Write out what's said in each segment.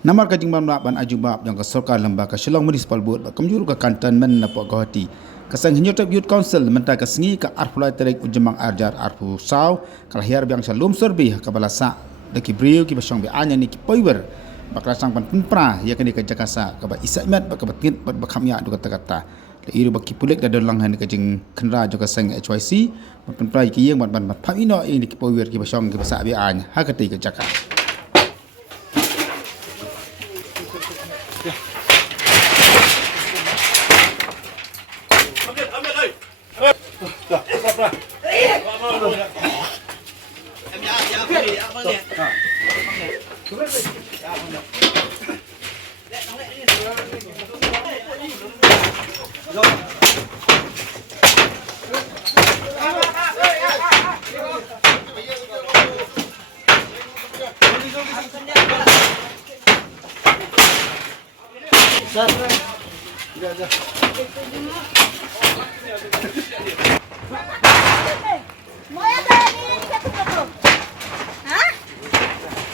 Namar ka jing ban ajubab yang ka sarkar lembaga Shillong Municipal Board ba kamjuru ka kantonmen na po gahati kasang hinyotap youth council menta ka sengi ka arpulai terek ujemang arjar arpu saw kalahir biang salum serbi ka balasa daki brio ki basang be anya ni ki power bakla sang pan penpra ya kani ka jakasa ka ba isaimat ba ka batngit ba khamya du kata kata le iru ba ki pulek da dolang han ka jing khenra jo ka sang HYC penpra ki yang ban phamino ni ki power ki basang ki basa be anya ha ka ti ka jakasa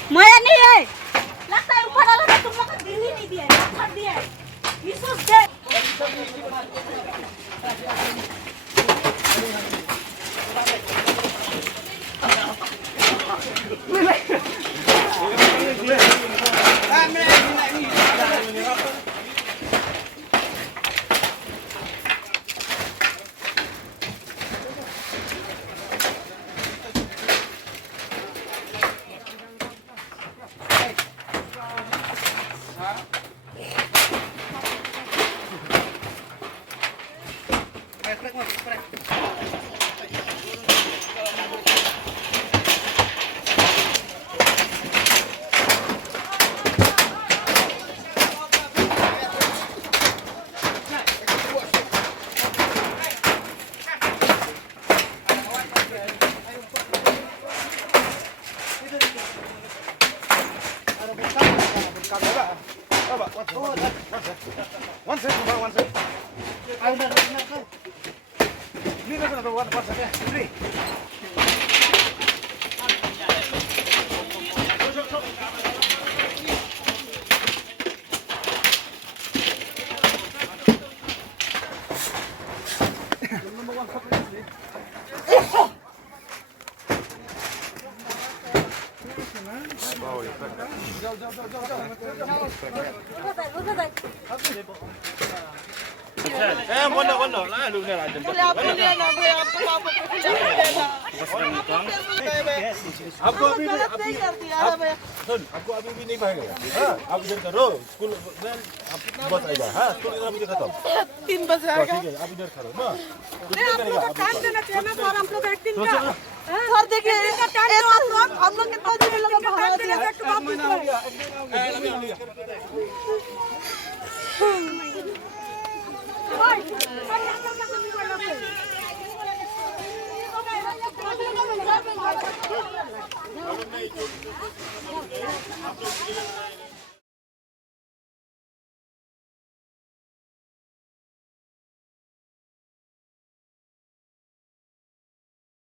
Moya ni hai. लगता है ऊपर वाला ना तुम लोग को दिल ही नहीं दिया, छत दिया। यीशु से आपको अभी भी नहीं पाएगा आप इधर करो स्कूल बस आएगा हाँ स्कूल इधर मुझे खत्म 3 बजे आएगा। ठीक है आप इधर करो ना आप लोग का टाइम देना चाहिए ना सर, हम लोग एक दिन का सर देखिए हम लोग कितना दिन लगा बाहर दिया एक महीना हो गया